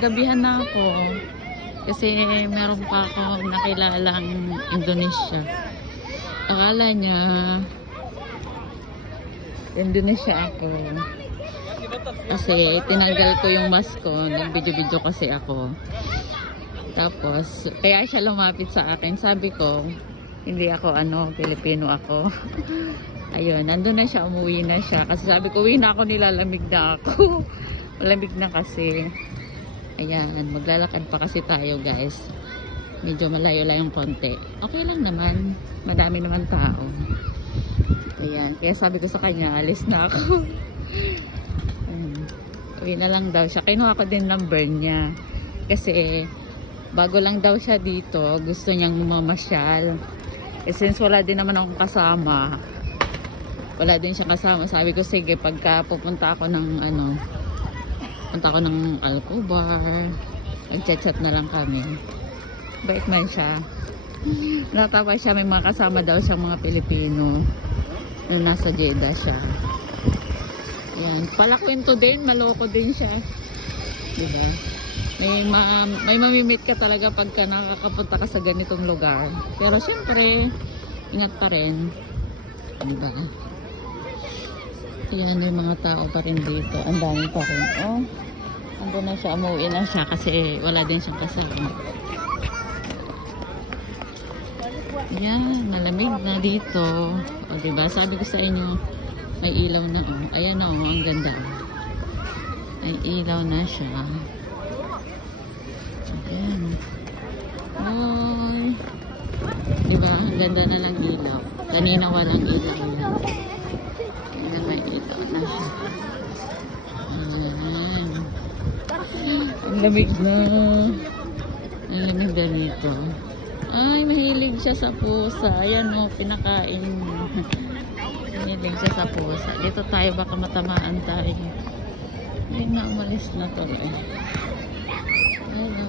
ginagabihan na ako. Kasi meron pa akong nakilalang Indonesia. Akala niya Indonesia ako. Kasi tinanggal ko yung mask ko. Nag-video-video kasi ako. Tapos, kaya siya lumapit sa akin. Sabi ko, hindi ako Pilipino ako. Ayun, nandun na siya, umuwi na siya. Kasi sabi ko, uwi na ako, nilalamig na ako. Malamig na kasi. Ayan, maglalakad pa kasi tayo guys. Medyo malayo lang yung konti. Okay lang naman. Madami naman tao. Ayan, kaya sabi ko sa kanya, alis na ako. Uwi na lang daw siya. Kinuha ko din number niya. Kasi, bago lang daw siya dito, gusto niyang mamasyal. Eh, since wala din naman akong kasama, wala din siya kasama. Sabi ko, sige, pagka pupunta ako ng punta ako ng Alcobar, nag-chat-chat na lang kami. Bait man siya. Natawa siya, may mga kasama daw siyang mga Pilipino nung nasa Jeddah siya. Ayan, palakwento din, maloko din siya. Diba? May mamimit ka talaga pagka nakakapunta ka sa ganitong lugar. Pero syempre, ingat pa rin. Diba? Ayan, yung mga tao pa rin dito. Ang dami pa rin. Oh, ando na siya, umuwi na siya kasi wala din siyang kasama. Ayan, malamig na dito. O diba, sabi ko sa inyo, may ilaw na. Oh. Ayan o, ang ganda. May ilaw na siya. Ayan. Oy. Diba, ang ganda na lang ilaw. Kanina walang ilaw yan. Ayan, may ilaw na siya. Ayan. Ang lamig na. Ang lamig na dito. Ay, mahilig siya sa pusa. Ayan o, pinakain. Mahilig siya sa pusa. Dito tayo, baka matamaan tayo. Hindi na, umalis na tuloy. Ayan o.